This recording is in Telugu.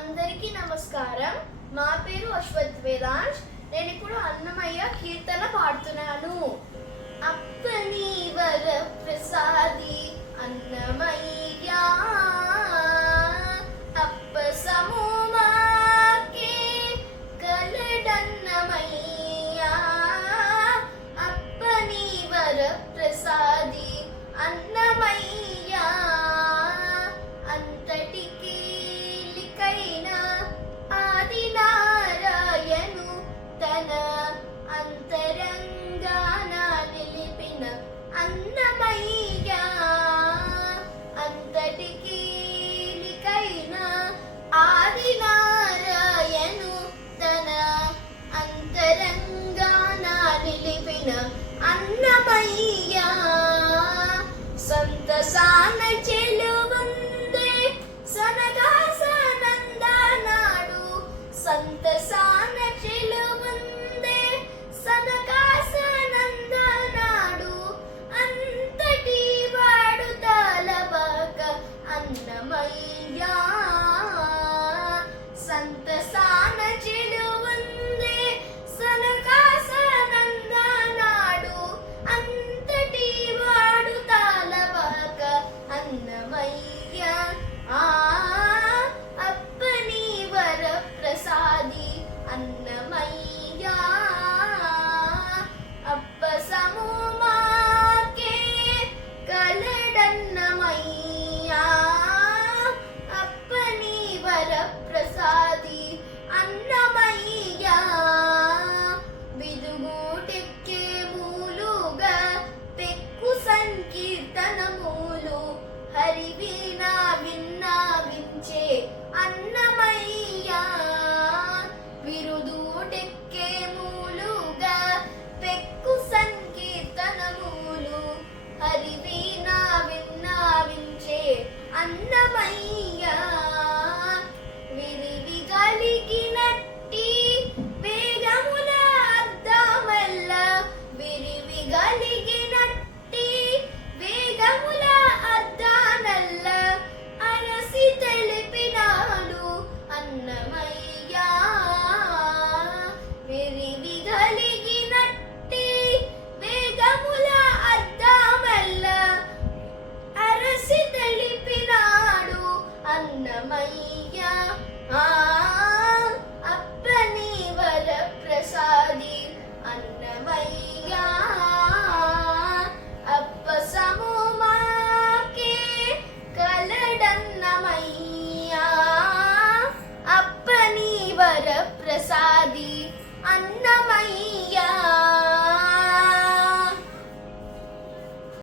అందరికీ నమస్కారం. మా పేరు అశ్వత్ వేదాంశ్. నేను ఇప్పుడు అన్నమయ్య కీర్తన పాడుతున్నాను. అప్పని వర ప్రసాది అన్నమయ్య అప్ప సమూమాకే కలడన్నమయ్య అప్పని వర ప్రసాది అన్నమయ్య అంతటికి ఆది నారాయణు తన అంతరంగాన నిలిపిన అన్నమయ్య అంతటికి ఆది నారాయణు తన అంతరంగాన నిలిపిన అన్నమయ్య సంతసాన చెలువందే సనగాసనందనాడు సంతసాన చెలువందే సనగాసనందనాడు అంతటి వాడు తలబక అన్నమయ్య సంతసాన చెలువందే సనగాసనందనాడు అంతటి వాడు తలబక అన్నమయ్య అప్పని వర ప్రసాది అన్నమయ్య అప్ప సమూమాకే కలడన్నమయ్య అప్పని వర ప్రసాది అన్నమయ్య బిదుగూటెక్కే మూలుగా పెక్కు సంకీర్తనములు హరివీణా విన్నవించే అన్నమయ్య విరుదూటెక్కే మూలుగా పెక్కు సంకీర్తనములు హరివీణా విన్నవించే అన్నమయ్య విరివి కలిగినట్టి వేగముల అద్దమల్ల విరివి కలిగినట్టి వేగముల అద్దానల్ల అరసి తెలిపినాడు అన్నమయ్య విరివి కలిగినట్టి వేగముల అద్దామల్ల అరసి తెలిపినాడు అన్నమయ్య అప్పని వర ప్రసాది అన్నమయ్య అప్ప సమూమాకే కలడన్నమయ్య అప్పని వర